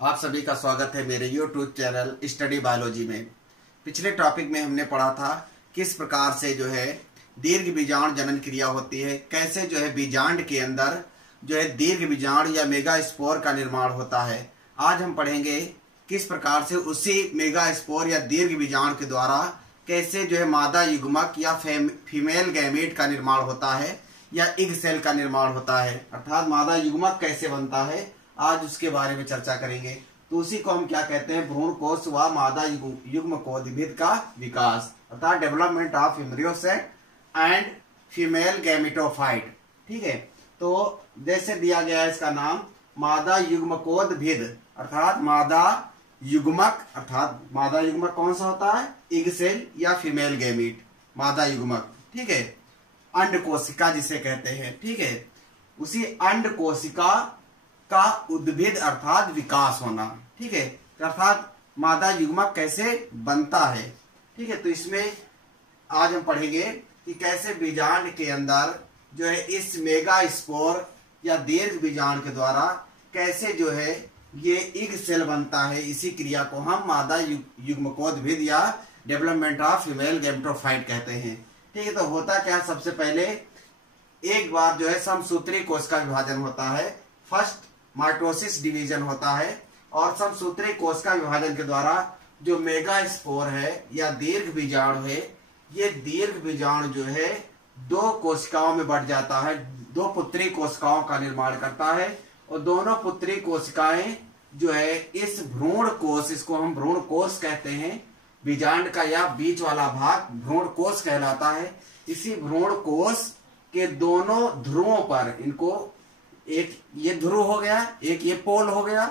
आप सभी का स्वागत है मेरे YouTube चैनल स्टडी बायोलॉजी में। पिछले टॉपिक में हमने पढ़ा था किस प्रकार से जो है दीर्घ बीजाणु जनन क्रिया होती है, कैसे जो है बीजांड के अंदर जो है दीर्घ बीजाणु या मेगास्पोर का निर्माण होता है। आज हम पढ़ेंगे किस प्रकार से उसी मेगास्पोर या दीर्घ बीजाणु के द्वारा कैसे जो है मादा युग्मक या फीमेल गैमेट का निर्माण होता है या इग सेल का निर्माण होता है, अर्थात मादा युग्मक कैसे बनता है। आज उसके बारे में चर्चा करेंगे। तो उसी को हम क्या कहते हैं, भ्रूण कोश व मादा युग्मकोद्भिद का विकास, अर्थात development of embryo set and female gametophyte. ठीक है, तो जैसे दिया गया है इसका नाम मादा युग्मकोद्भिद, अर्थात मादा युग्मक। अर्थात मादा युग्मक कौन सा होता है, इग सेल या फीमेल गैमेट, मादा युग्मक। ठीक है, अंड कोशिका जिसे कहते हैं। ठीक है, उसी अंड कोशिका का उद्भिद अर्थात विकास होना। ठीक है, अर्थात मादा युग्मक कैसे बनता है। ठीक है, तो इसमें आज हम पढ़ेंगे कि कैसे बीजांड के अंदर जो है इस मेगास्पोर या दीर्घ बीजांड के द्वारा कैसे जो है ये इग सेल बनता है। इसी क्रिया को हम मादा युग्मकोद्भिद या डेवलपमेंट ऑफ फीमेल गैमेटोफाइट कहते हैं। ठीक है, तो होता क्या, सबसे पहले एक बार जो है समसूत्री कोश का विभाजन होता है, फर्स्ट माइटोसिस डिवीजन होता है, और समसूत्री कोश का विभाजन के द्वारा जो मेगास्पोर है या दीर्घ बीजाणु है, ये दीर्घ बीजाणु जो है दो कोशिकाओं में बढ़ जाता है, दो पुत्री कोशिकाओं का निर्माण करता है, और दोनों पुत्री कोशिकाएं जो है इस भ्रूण कोश, इसको हम भ्रूण कोश कहते हैं, बीजांड का या बीच वाला भाग भ्रूण कोश कहलाता है। इसी भ्रूण कोश के दोनों ध्रुवों पर, इनको एक ये ध्रुव हो गया, एक ये पोल हो गया,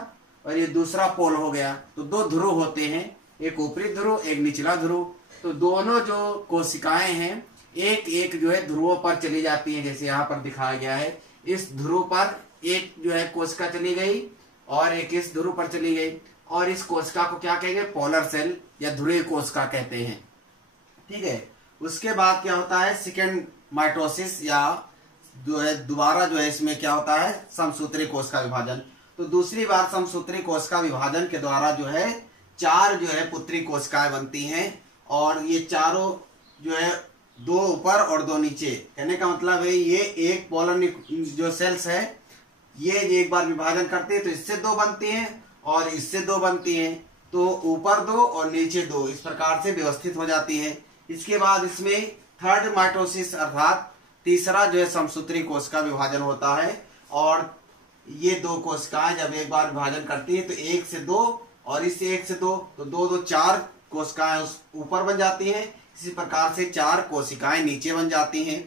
और ये दूसरा पोल हो गया, तो दो ध्रुव होते हैं, एक ऊपरी ध्रुव एक निचला ध्रुव। तो दोनों जो कोशिकाएं हैं एक एक जो है ध्रुवों पर चली जाती हैं, जैसे यहाँ पर दिखाया गया है। इस ध्रुव पर एक जो है कोशिका चली गई और एक इस ध्रुव पर चली गई, और इस कोशिका को क्या कहेंगे, पोलर सेल या ध्रुवीय कोशिका कहते हैं। ठीक है, उसके बाद क्या होता है, सेकेंड माइटोसिस या जो है दोबारा जो है इसमें क्या होता है, समसूत्री कोश का विभाजन। तो दूसरी बार समसूत्री कोश का विभाजन के द्वारा जो है चार जो है पुत्री कोशिकाएं बनती हैं, और ये चारों जो है दो ऊपर और दो नीचे। कहने का मतलब है ये एक पोलर जो सेल्स है ये एक बार विभाजन करती है तो इससे दो बनती हैं और इससे दो बनती हैं, तो ऊपर दो और नीचे दो, इस प्रकार से व्यवस्थित हो जाती है। इसके बाद इसमें थर्ड माइटोसिस अर्थात तीसरा जो है समसूत्री कोश का विभाजन होता है, और ये दो कोशिकाएं जब एक बार विभाजन करती है तो एक से दो और इससे एक से दो, तो दो दो चार कोशिकाएं उस ऊपर बन जाती हैं। इसी प्रकार से चार कोशिकाएं नीचे बन जाती हैं,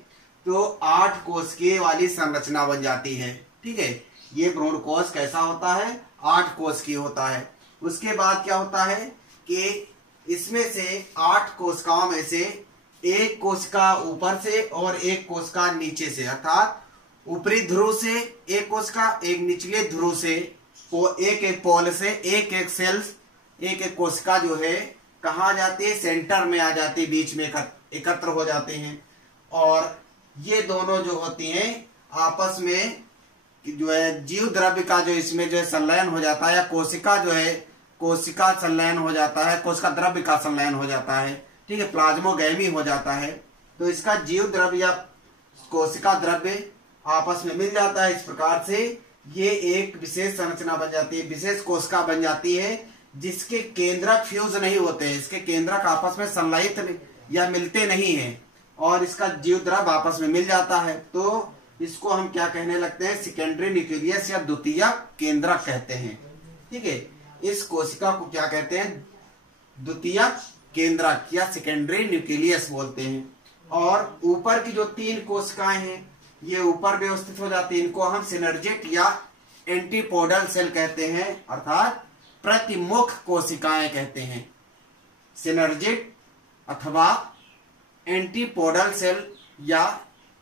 तो 8 कोशिकीय वाली संरचना बन जाती है। ठीक है, ये भ्रूण कोश कैसा होता है, 8 कोशिकीय होता है। उसके बाद क्या होता है कि इसमें से 8 कोशिकाओं में से एक कोशिका ऊपर से और एक कोशिका नीचे से, अर्थात ऊपरी ध्रुव से एक कोशिका, एक निचले ध्रुव से, एक एक पोल से एक एक सेल्स, एक एक कोशिका जो है कहाँ जाती है, सेंटर में आ जाती है, बीच में एकत्र हो जाते हैं। और ये दोनों जो होती हैं आपस में जो है जीव द्रव्य का जो इसमें जो है संलयन हो जाता है, या कोशिका जो है कोशिका संलयन हो जाता है, कोशिका द्रव्य का संलयन हो जाता है। ठीक है, प्लाज्मोगैमी हो जाता है, तो इसका जीव द्रव्य या कोशिका द्रव्य आपस में मिल जाता है। इस प्रकार से ये एक विशेष संरचना बन जाती है, विशेष कोशिका बन जाती है, जिसके केंद्रक फ्यूज नहीं होते हैं, इसके केंद्रक आपस में संलयित या मिलते नहीं हैं, और इसका जीव द्रव्य आपस में मिल जाता है। तो इसको हम क्या कहने लगते हैं, सेकेंडरी न्यूक्लियस या द्वितीयक केंद्रक कहते हैं। ठीक है, इस कोशिका को क्या कहते हैं, द्वितीयक केंद्रक या सेकेंडरी न्यूक्लियस बोलते हैं। और ऊपर की जो 3 कोशिकाएं हैं ये ऊपर व्यवस्थित हो जाती है, इनको हम सिनर्जिट या एंटीपोडल सेल कहते हैं, अर्थात प्रतिमुख कोशिकाएं कहते हैं। सिनर्जिट अथवा एंटीपोडल सेल या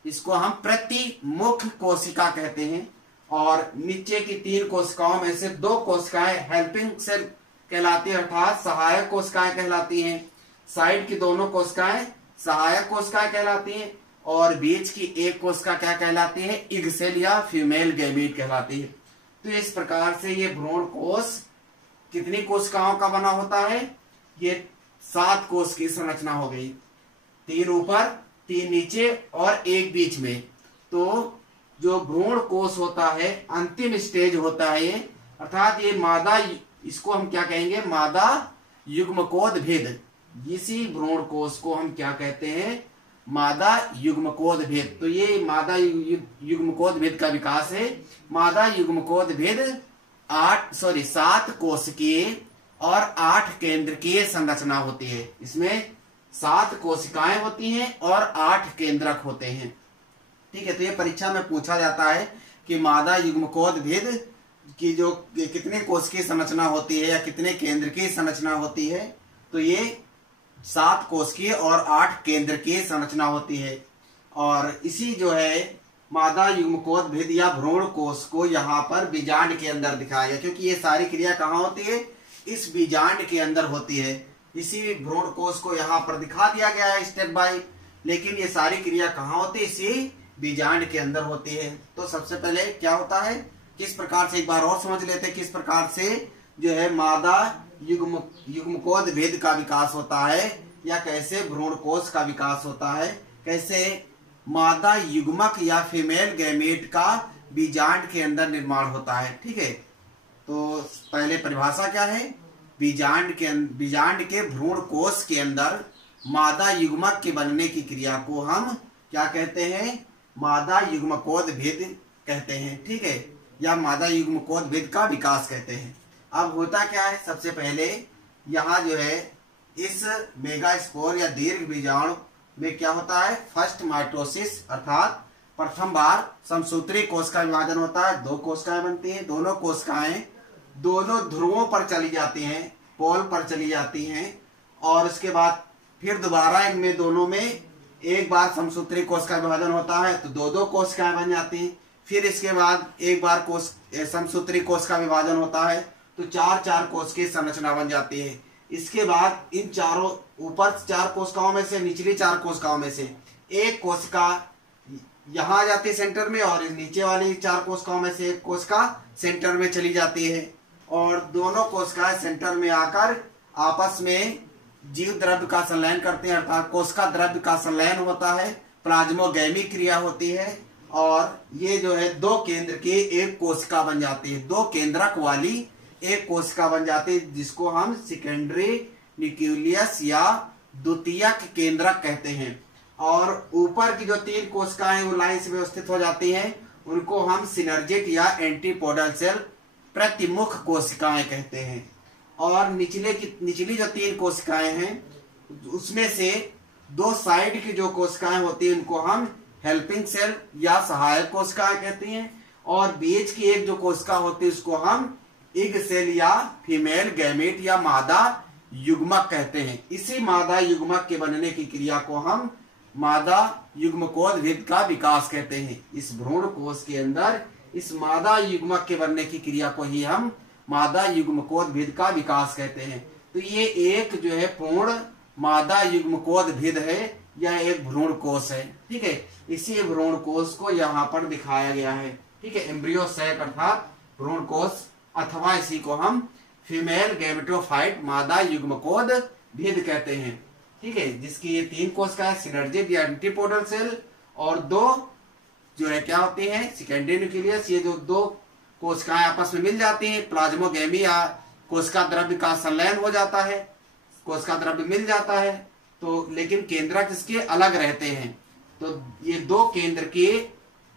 इसको हम प्रतिमुख कोशिका कहते हैं। और नीचे की 3 कोशिकाओं में से 2 कोशिकाएं हेल्पिंग सेल कहलाती है, अर्थात सहायक कोशिकाएं कहलाती हैं। साइड की दोनों कोशिकाएं सहायक कोशिकाएं कहलाती हैं, और बीच की एक कोशिका क्या कहलाती है, इग सेल या फीमेल गैमेट कहलाती है। तो इस प्रकार से ये भ्रूण कोश कितनी कोशिकाओं का बना होता है? ये 7 कोश की संरचना हो गई, 3 ऊपर 3 नीचे और 1 बीच में। तो जो भ्रूण कोश होता है अंतिम स्टेज होता है ये, अर्थात ये मादा, इसको हम क्या कहेंगे? मादा युग्मकोद भेद। इसी भ्रूण कोश को हम क्या कहते हैं? मादा युग्मकोद भेद। तो ये मादा युग्मकोद भेद का विकास है। मादा युग्मकोद भेद 7 कोशिकीय और 8 केंद्रकीय संरचना होती है। इसमें 7 कोशिकाएं होती हैं और 8 केंद्रक होते हैं। ठीक है, तो ये परीक्षा में पूछा जाता है कि मादा युग्मकोद भेद की जो कितने कोशिकीय संरचना होती है या कितने केंद्रकीय संरचना होती है, तो ये 7 कोशिकीय और 8 केंद्रकीय संरचना होती है। और इसी जो है मादा युग्मकोद भेद या भ्रूण कोश को यहाँ पर बीजांड के अंदर दिखाया गया, क्योंकि ये सारी क्रिया कहाँ होती है? इस बीजांड के अंदर होती है। इसी भ्रूण कोश को यहाँ पर दिखा दिया गया है स्टेप बाय, लेकिन ये सारी क्रिया कहाँ होती है? इसी बीजांड के अंदर होती है। तो सबसे पहले क्या होता है, किस प्रकार से, एक बार और समझ लेते हैं किस प्रकार से जो है मादा युग्मकोद भेद का विकास होता है, या कैसे भ्रूण कोश का विकास होता है, कैसे मादा युग्मक या फीमेल गैमेट का बीजांड के अंदर निर्माण होता है। ठीक है, तो पहले परिभाषा क्या है? बीजांड के भ्रूण कोश के अंदर मादा युग्मक के बनने की क्रिया को हम क्या कहते हैं? मादा युग्मकोद भेद कहते हैं। ठीक है, या मादा युग्मकोद भेद का विकास कहते हैं। अब होता क्या है? सबसे पहले यहाँ जो है इस मेगास्पोर या दीर्घ बीजाणु में क्या होता है? फर्स्ट माइटोसिस, अर्थात प्रथम बार समसूत्री कोश का विभाजन होता है। 2 कोशिकाएं बनती हैं। दोनों कोशिकाएं दोनों ध्रुवों पर चली जाती हैं, पोल पर चली जाती हैं, और उसके बाद फिर दोबारा इनमें दोनों में एक बार समसूत्री कोश का विभाजन होता है, तो 2 कोशिकाएं बन जाती हैं। फिर इसके बाद एक बार समसूत्री कोश का विभाजन होता है, तो 4 कोश की संरचना बन जाती है। इसके बाद इन चारों ऊपर 4 कोशिकाओं में से, निचली 4 कोशिकाओं में से एक कोशिका यहाँ आ जाती है सेंटर में, और नीचे वाली 4 कोशिकाओं में से एक कोशिका सेंटर में चली जाती है, और दोनों कोशिकाएं सेंटर में आकर आपस में जीव द्रव्य का संलयन करते हैं, अर्थात कोशिका द्रव्य का संलयन होता है, प्लाज्मोगैमी क्रिया होती है, और ये जो है 2 केंद्र की एक कोशिका बन जाती है। 2 केंद्रक वाली एक कोशिका बन जाती है, जिसको हम सेकेंडरी न्यूक्लियस या द्वितीयक केंद्रक कहते हैं। और ऊपर की जो 3 कोशिकाएं वो लाइन से व्यवस्थित हो जाती हैं, उनको हम सिनर्जिक या एंटीपोडल सेल प्रतिमुख कोशिकाएं कहते हैं। और निचली जो 3 कोशिकाएं हैं उसमें से 2 साइड की जो कोशिकाएं होती हैं उनको हम हेल्पिंग सेल या सहायक कोशिकाएं कहती हैं, और बीच की एक जो कोशिका होती है उसको हम इग सेल या फीमेल गैमेट या मादा युग्मक कहते हैं। इसी मादा युग्मक के बनने की क्रिया को हम मादा युग्मकोद भेद का विकास कहते हैं। इस भ्रूण कोश के अंदर इस मादा युग्मक के बनने की क्रिया को ही हम मादा युग्मकोद भेद का विकास कहते हैं। तो ये एक जो है पूर्ण मादा युग्मकोद भेद है, यह एक भ्रूण कोश है। ठीक है, इसी भ्रूण कोश को यहाँ पर दिखाया गया है। ठीक है, एम्ब्रियो सैक अर्थात भ्रूण कोश, अथवा इसी को हम फीमेल गैमेटोफाइट मादा युग्मकोद भेद कहते हैं। ठीक है, जिसकी ये 3 कोशिकाएं सिनर्जिक या एंटीपोडल सेल, और 2 जो है क्या होती है? Secondary nucleus. ये जो 2 कोशिकाएं आपस में मिल जाती हैं, प्लाज्मोगैमी या कोशिका द्रव्य का संलयन हो जाता है, कोशिका द्रव्य मिल जाता है, तो लेकिन केंद्रक इसके अलग रहते हैं। तो ये 2 केंद्र की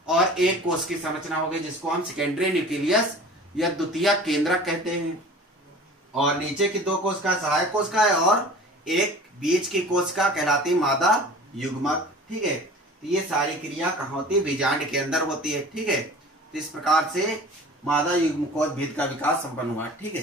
और एक कोश की संरचना हो गई, जिसको हम सेकेंडरी न्यूक्लियस या द्वितीय केंद्रक कहते हैं। और नीचे की 2 कोशिका सहायक कोशिका है, और एक बीच की कोशिका कहलाती मादा युग्मक। ठीक है, तो ये सारी क्रिया कहाँ होती है? बीजांड के अंदर होती है। ठीक है, तो इस प्रकार से मादा युग्मकोद भेद का विकास संपन्न हुआ। ठीक है।